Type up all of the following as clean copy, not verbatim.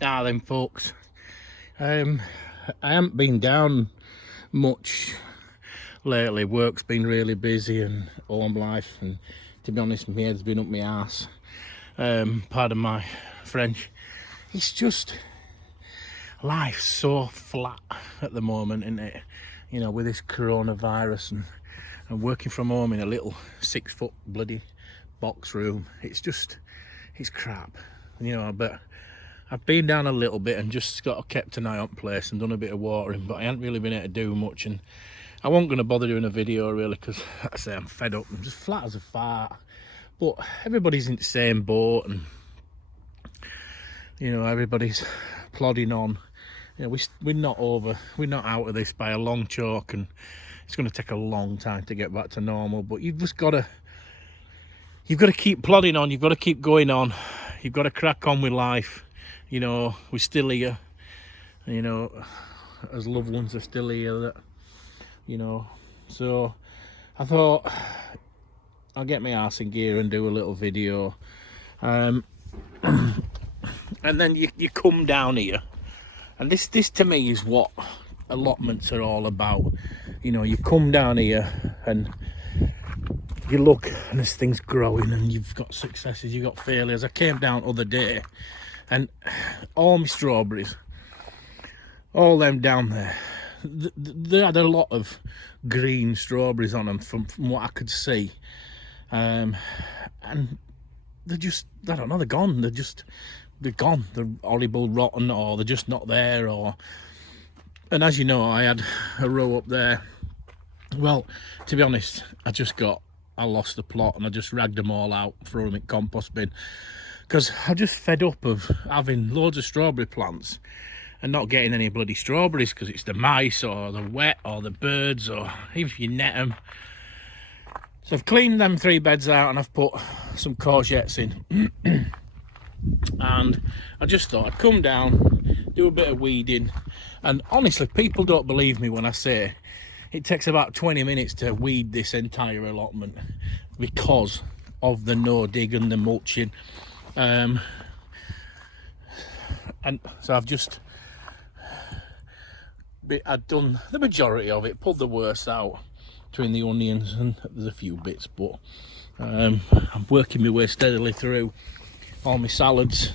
Now then, folks, I haven't been down much lately. Work's been really busy and home life, and to be honest, my head's been up my arse. Pardon my French. It's just life's so flat at the moment, isn't it? You know, with this coronavirus and working from home in a little 6-foot bloody box room. It's crap, you know. But I've been down a little bit and just kept an eye on place and done a bit of watering, but I haven't really been able to do much, and I wasn't going to bother doing a video really because, like I say, I'm fed up. I'm just flat as a fart. But everybody's in the same boat, and you know, everybody's plodding on. You know, we're not out of this by a long chalk, and it's going to take a long time to get back to normal. But you've got to keep plodding on. You've got to keep going on. You've got to crack on with life. You know, we're still here. You know, as loved ones are still here. That, you know, so I thought I'll get my arse in gear and do a little video. And then you come down here, and this to me is what allotments are all about. You know, you come down here and you look, and this thing's growing, and you've got successes, you've got failures. I came down the other day, and all my strawberries, all them down there, they had a lot of green strawberries on them from what I could see. And they're just, I don't know, they're gone. They're gone. They're horrible, rotten, or they're just not there. And as you know, I had a row up there. Well, to be honest, I lost the plot and I just ragged them all out, threw them in compost bin, because I'm just fed up of having loads of strawberry plants and not getting any bloody strawberries because it's the mice or the wet or the birds, or even if you net them. So I've cleaned them 3 beds out and I've put some courgettes in. And I just thought I'd come down, do a bit of weeding. And honestly, people don't believe me when I say it takes about 20 minutes to weed this entire allotment because of the no dig and the mulching. And so I'd done the majority of it, pulled the worst out between the onions, and there's a few bits, but I'm working my way steadily through all my salads.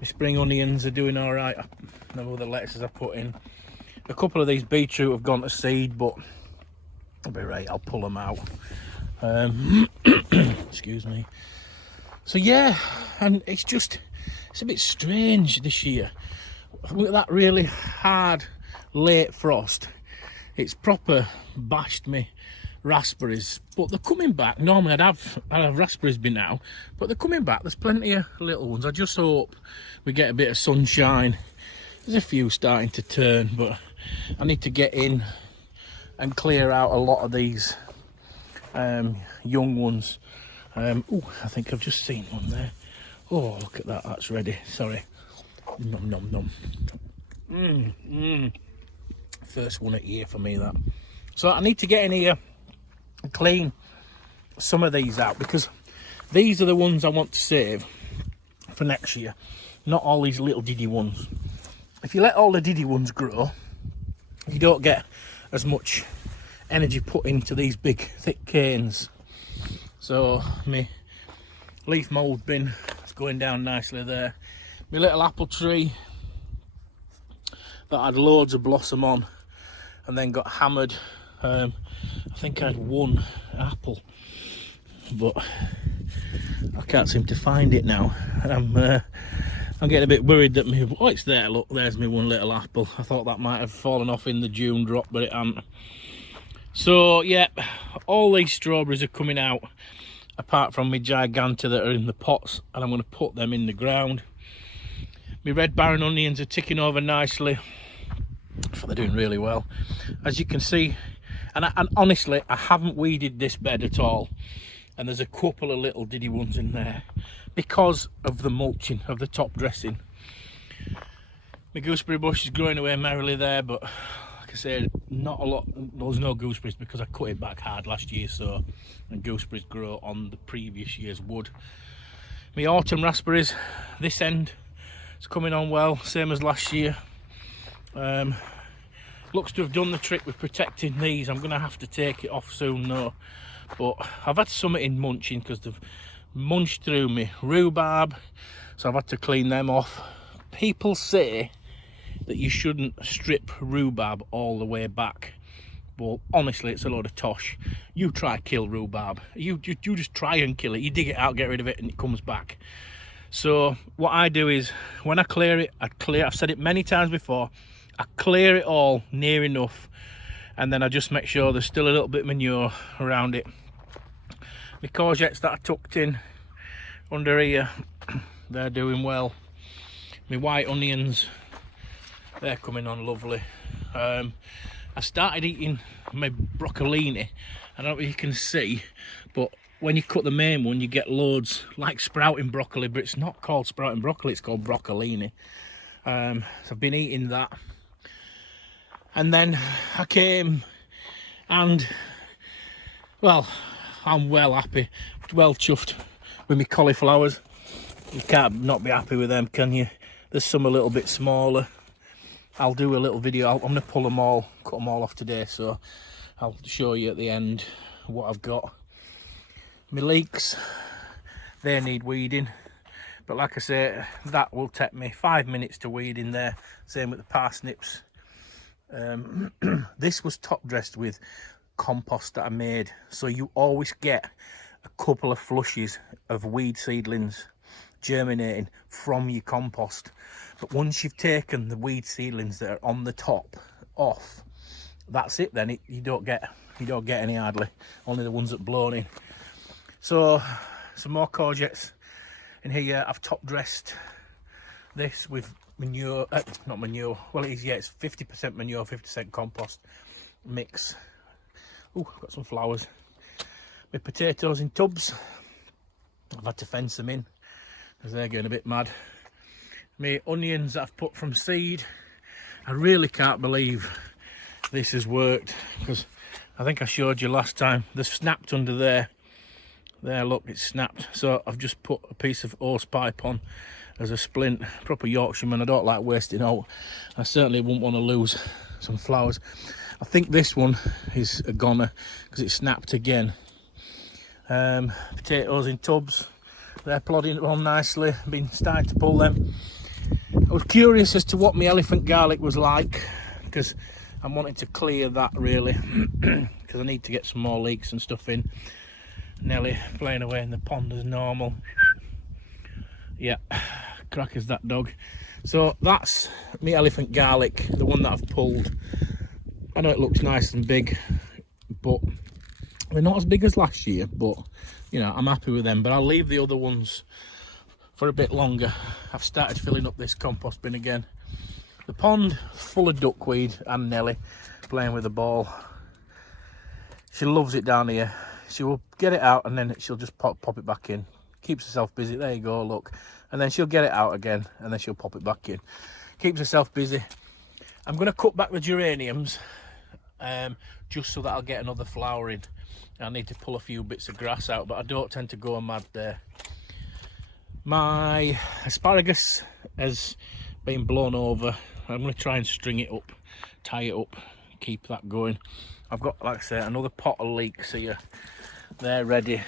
My spring onions are doing all right. The other lettuces I put in. A couple of these beetroot have gone to seed, but I'll be right, I'll pull them out. Excuse me. So yeah, and it's a bit strange this year. With that really hard late frost, it's proper bashed me raspberries, but they're coming back. Normally I'd have raspberries by now, but they're coming back. There's plenty of little ones. I just hope we get a bit of sunshine. There's a few starting to turn, but I need to get in and clear out a lot of these young ones. Oh, I think I've just seen one there. Oh, look at that, that's ready. Sorry. Nom nom nom. First one at year for me, that. So I need to get in here and clean some of these out, because these are the ones I want to save for next year, not all these little diddy ones. If you let all the diddy ones grow, you don't get as much energy put into these big thick canes. So my leaf mould bin is going down nicely there. My little apple tree that had loads of blossom on and then got hammered. I think I had one apple, but I can't seem to find it now. And I'm getting a bit worried that it's there, look, there's my one little apple. I thought that might have fallen off in the June drop, but it hasn't. So yeah, all these strawberries are coming out, apart from my giganta that are in the pots, and I'm going to put them in the ground. My red barren onions are ticking over nicely. They're doing really well, as you can see. And honestly, I haven't weeded this bed at all, and there's a couple of little diddy ones in there because of the mulching of the top dressing. My gooseberry bush is growing away merrily there, but like I said, not a lot. There's no gooseberries because I cut it back hard last year, so, and gooseberries grow on the previous year's wood. My autumn raspberries, this end, It's coming on well, same as last year. Looks to have done the trick with protecting these. I'm going to have to take it off soon though. But I've had some in munching because they've munched through me rhubarb, so I've had to clean them off. People say that you shouldn't strip rhubarb all the way back. Well, honestly, it's a load of tosh. You try kill rhubarb. You just try and kill it. You dig it out, get rid of it, and it comes back. So what I do is, when I clear it, I've said it many times before, I clear it all near enough, and then I just make sure there's still a little bit of manure around it. My courgettes that I tucked in under here, they're doing well. My white onions, they're coming on lovely. I started eating my broccolini. I don't know if you can see, but when you cut the main one, you get loads like sprouting broccoli, but it's not called sprouting broccoli, it's called broccolini. So I've been eating that. And then I came and, well, I'm well happy, well chuffed with my cauliflowers. You can't not be happy with them, can you? There's some a little bit smaller. I'll do a little video. I'm going to pull them all, cut them all off today, so I'll show you at the end what I've got. My leeks, they need weeding, but like I say, that will take me 5 minutes to weed in there. Same with the parsnips. This was top dressed with compost that I made, so you always get a couple of flushes of weed seedlings germinating from your compost. But once you've taken the weed seedlings that are on the top off, that's it then. You don't get any hardly, only the ones that blown in. So some more courgettes in here. I've top dressed this with manure, not manure, well it is, yeah, it's 50% manure, 50% compost mix. Oh, I've got some flowers. My potatoes in tubs, I've had to fence them in because they're going a bit mad. My onions that I've put from seed, I really can't believe this has worked, because I think I showed you last time, they've snapped under there. There, look, it's snapped. So I've just put a piece of hose pipe on as a splint. Proper Yorkshireman, I don't like wasting out. I certainly wouldn't want to lose some flowers. I think this one is a goner because it snapped again. Potatoes in tubs, they're plodding on nicely. Been starting to pull them. I was curious as to what my elephant garlic was like, because I'm wanting to clear that really, because I need to get some more leeks and stuff in. Nelly playing away in the pond as normal. Yeah, crackers that dog. So that's my elephant garlic, the one that I've pulled. I know it looks nice and big, but they're not as big as last year, but you know, I'm happy with them. But I'll leave the other ones for a bit longer. I've started filling up this compost bin again. The pond full of duckweed and Nelly playing with the ball. She loves it down here. She will get it out and then she'll just pop it back in. Keeps herself busy. There you go, look. And then she'll get it out again and then she'll pop it back in. Keeps herself busy. I'm going to cut back the geraniums just so that I'll get another flower in. I need to pull a few bits of grass out, but I don't tend to go mad there. My asparagus has been blown over. I'm going to try and string it up, tie it up, keep that going. I've got, like I say, another pot of leeks here. They're ready.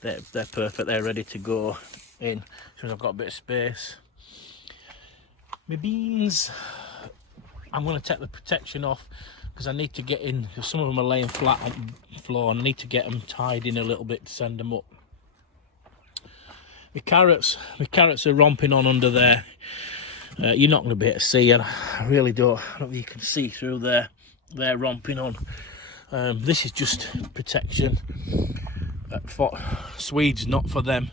They're perfect. They're ready to go in as soon as I've got a bit of space. My beans, I'm going to take the protection off because I need to get in, because some of them are laying flat on the floor and I need to get them tied in a little bit to send them up. My carrots are romping on under there. You're not going to be able to see it. I really don't. I don't know if you can see through there. They're romping on. This is just protection for Swedes, not for them.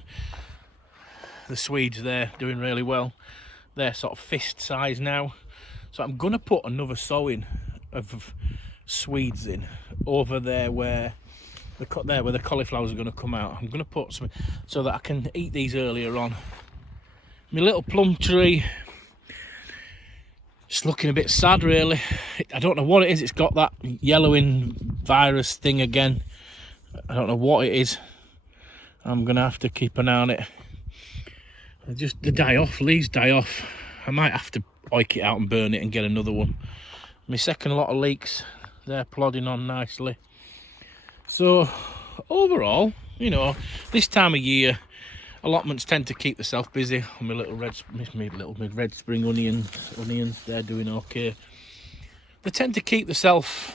The Swedes, they're doing really well. They're sort of fist size now. So I'm going to put another sowing of Swedes in over there where the cauliflowers are going to come out. I'm going to put some so that I can eat these earlier on. My little plum tree, just looking a bit sad really. I don't know what it is. It's got that yellowing virus thing again. I don't know what it is. I'm going to have to keep an eye on it. they die off, leaves die off. I might have to oik it out and burn it and get another one. My second lot of leeks, they're plodding on nicely. So overall, you know, this time of year, allotments tend to keep themselves busy. My little red spring onions, they're doing okay. They tend to keep themselves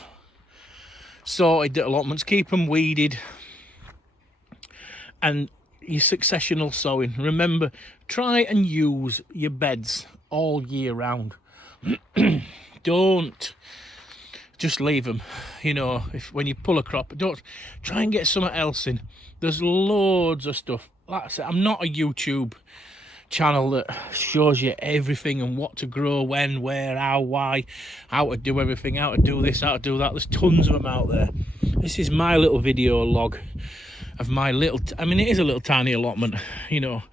sorted at allotments, keep them weeded, and your successional sowing. Remember, try and use your beds all year round. Don't just leave them, you know, when you pull a crop, don't try and get something else in. There's loads of stuff. Like I said, I'm not a YouTube channel that shows you everything and what to grow, when, where, how, why, how to do everything, how to do this, how to do that. There's tons of them out there. This is my little video log of my little, I mean, it is a little tiny allotment, you know.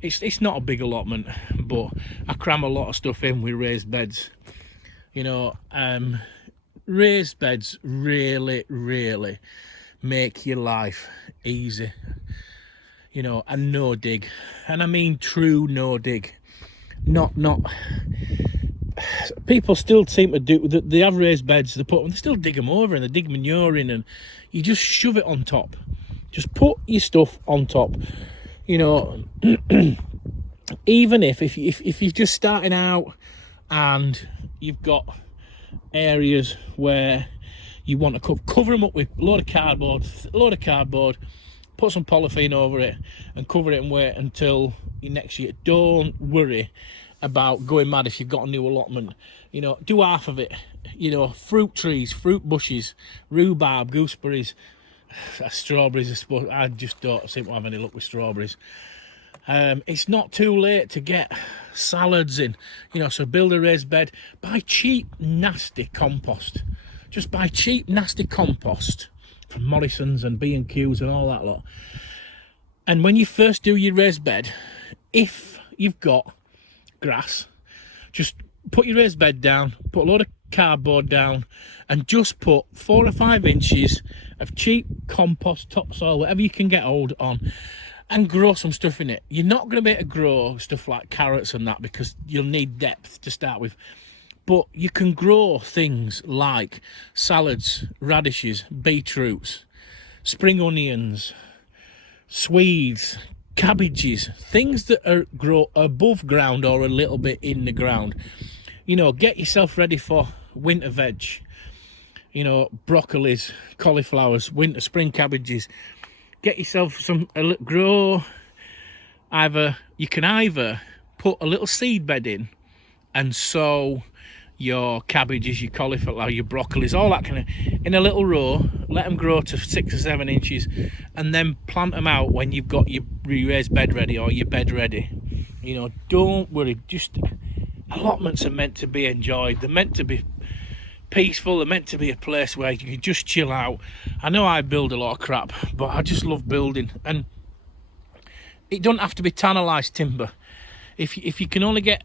It's not a big allotment, but I cram a lot of stuff in with raised beds, you know. Raised beds really make your life easy, you know, and no dig. And I mean true no dig. Not people still seem to do, they have raised beds, they still dig them over and they dig manure in, and you just shove it on top. Just put your stuff on top, you know. Even if you're just starting out and you've got areas where you want to cover them up with a load of cardboard, put some polythene over it and cover it and wait until next year. Don't worry about going mad if you've got a new allotment. You know, do half of it. You know, fruit trees, fruit bushes, rhubarb, gooseberries, strawberries. I suppose I just don't seem to have any luck with strawberries. It's not too late to get salads in, you know. So build a raised bed, buy cheap nasty compost. Just buy cheap nasty compost from Morrison's and B&Q's and all that lot. And when you first do your raised bed, if you've got grass, just put your raised bed down, put a load of cardboard down, and just put 4 or 5 inches of cheap compost, topsoil, whatever you can get hold on, and grow some stuff in it. You're not going to be able to grow stuff like carrots and that because you'll need depth to start with. But you can grow things like salads, radishes, beetroots, spring onions, swedes, cabbages, things that grow above ground or a little bit in the ground. You know, get yourself ready for winter veg. You know, broccolis, cauliflowers, spring cabbages. Get yourself some, grow, you can either put a little seed bed in and sow your cabbages, your cauliflower, your broccolis, all that kind of, in a little row, let them grow to 6 or 7 inches, and then plant them out when you've got your raised bed ready or your bed ready. You know, don't worry, just, allotments are meant to be enjoyed, they're meant to be peaceful, they're meant to be a place where you can just chill out. I know I build a lot of crap, but I just love building, and it don't have to be tannalised timber. If you can only get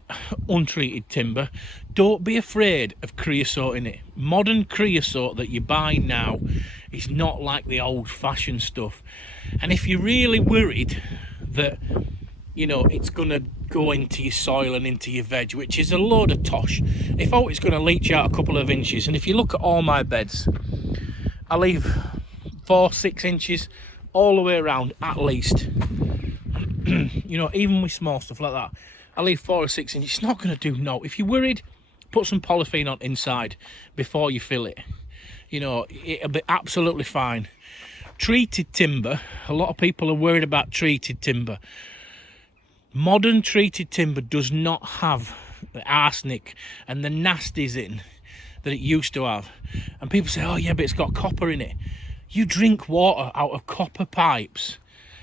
untreated timber, don't be afraid of creosote in it. Modern creosote that you buy now is not like the old-fashioned stuff. And if you're really worried that, you know, it's going to go into your soil and into your veg, which is a load of tosh, it's going to leach out a couple of inches. And if you look at all my beds, I leave 4-6 inches all the way around at least. You know, even with small stuff like that, I leave 4 or 6 inches. It's not going to do no. If you're worried, put some polythene on inside before you fill it. You know, it'll be absolutely fine. Treated timber, a lot of people are worried about treated timber. Modern treated timber does not have the arsenic and the nasties in that it used to have. And people say, oh yeah, but it's got copper in it. You drink water out of copper pipes.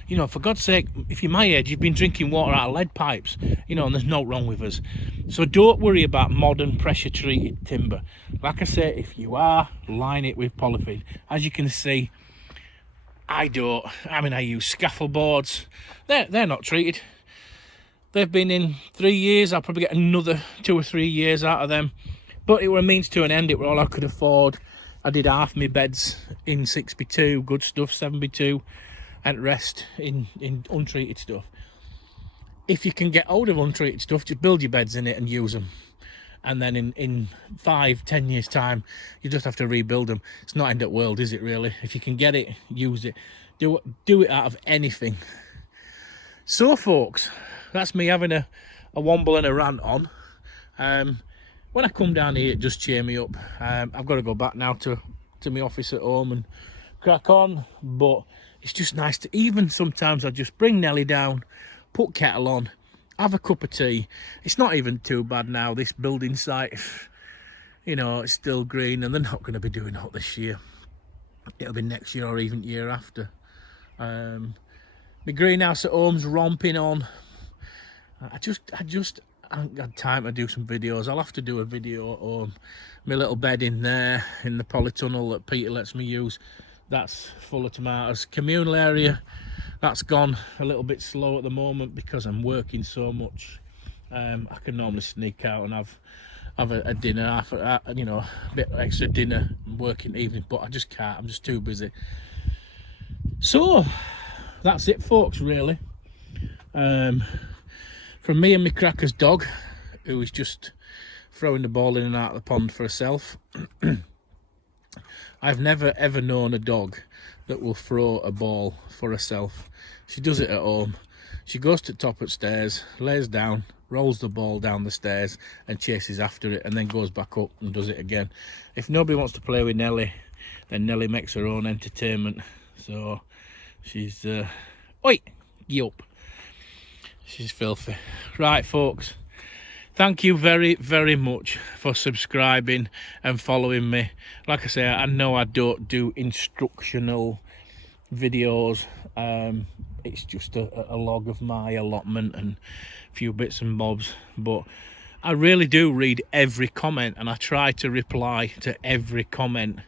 You know, for God's sake, if you're my age, you've been drinking water out of lead pipes, you know, and there's no wrong with us. So don't worry about modern pressure treated timber. Like I say, if you are, line it with polythene. As you can see, I use scaffold boards. They're not treated. They've been in 3 years. I'll probably get another 2 or 3 years out of them. But it were a means to an end. It were all I could afford. I did half my beds in 6x2, good stuff, 7x2. And rest in untreated stuff. if you can get hold of untreated stuff, just build your beds in it and use them. And then in 5-10 years time, you just have to rebuild them. It's not end of the world, is it really? If you can get it, use it. Do it out of anything. So folks, that's me having a womble and a rant on. When I come down here, it just cheer me up. I've got to go back now to my office at home and crack on, but it's just nice to, even sometimes I just bring Nelly down, put kettle on, have a cup of tea. It's not even too bad now, this building site, you know, it's still green, and they're not going to be doing it this year. It'll be next year or even year after. My greenhouse at home's romping on. I just haven't had time to do some videos. I'll have to do a video at home. My little bed in there in the polytunnel that Peter lets me use, that's full of tomatoes. Communal area, that's gone a little bit slow at the moment because I'm working so much. I can normally sneak out and have a dinner, you know, a bit extra dinner, working evening, but I just can't. I'm just too busy. So that's it, folks. Really, from me and my Cracker's dog, who is just throwing the ball in and out of the pond for herself. I've never ever known a dog that will throw a ball for herself. She does it at home. She goes to the top of the stairs, lays down, rolls the ball down the stairs and chases after it, and then goes back up and does it again. If nobody wants to play with Nelly, then Nelly makes her own entertainment. So she's oi, yup, she's filthy. Right folks, thank you very, very much for subscribing and following me. Like I say, I know I don't do instructional videos. It's just a log of my allotment and a few bits and bobs. But I really do read every comment, and I try to reply to every comment.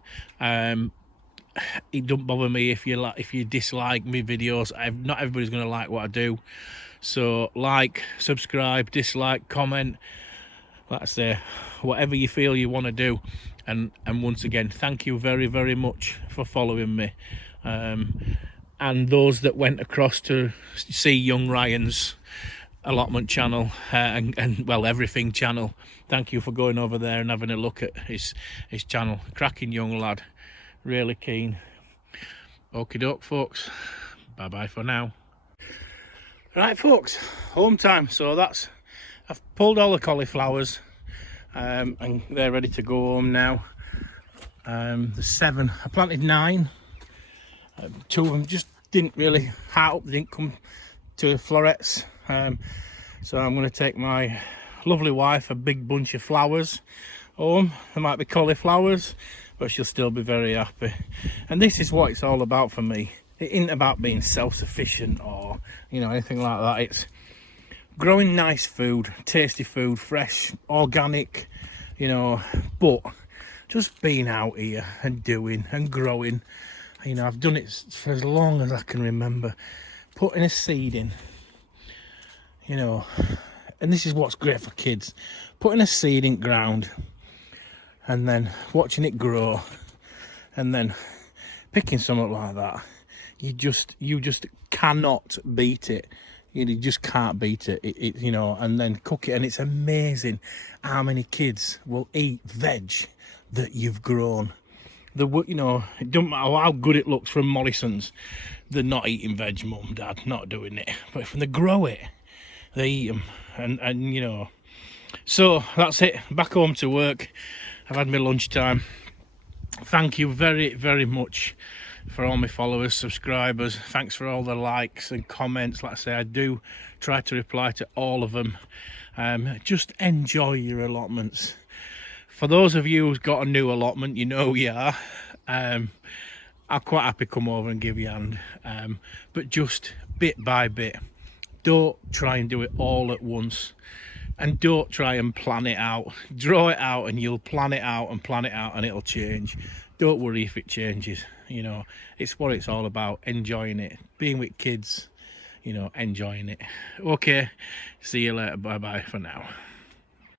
It don't bother me if you dislike me videos. Not everybody's going to like what I do. So like, subscribe, dislike, comment, like I say, whatever you feel you want to do. And once again, thank you very, very much for following me. And those that went across to see young Ryan's allotment channel, and well, everything channel, thank you for going over there and having a look at his channel. Cracking young lad, really keen. Okie doke folks, bye bye for now. Right folks, home time. So I've pulled all the cauliflowers, and they're ready to go home now. There's 7. I planted 9. 2 of them just didn't really heart up, they didn't come to florets. So I'm going to take my lovely wife a big bunch of flowers home. There might be cauliflowers, but she'll still be very happy. And this is what it's all about for me. It isn't about being self-sufficient or, you know, anything like that. It's growing nice food, tasty food, fresh, organic, you know, but just being out here and doing and growing. You know, I've done it for as long as I can remember, putting a seed in, you know, and this is what's great for kids, putting a seed in ground and then watching it grow and then picking something like that. You just cannot beat it. You just can't beat it. You know, and then cook it, and it's amazing how many kids will eat veg that you've grown. You know, it doesn't matter how good it looks from Morrison's, they're not eating veg, mum, dad, not doing it. But when they grow it, they eat them, and you know. So that's it. Back home to work. I've had my lunchtime. Thank you very, very much for all my followers, subscribers. Thanks for all the likes and comments. Like I say, I do try to reply to all of them. Just enjoy your allotments. For those of you who's got a new allotment, you know you are. I'm quite happy to come over and give you a hand. But just bit by bit. Don't try and do it all at once. And don't try and plan it out. Draw it out and you'll plan it out and it'll change. Don't worry if it changes. You know, it's what it's all about. Enjoying it. Being with kids, you know, enjoying it. Okay, see you later. Bye bye for now.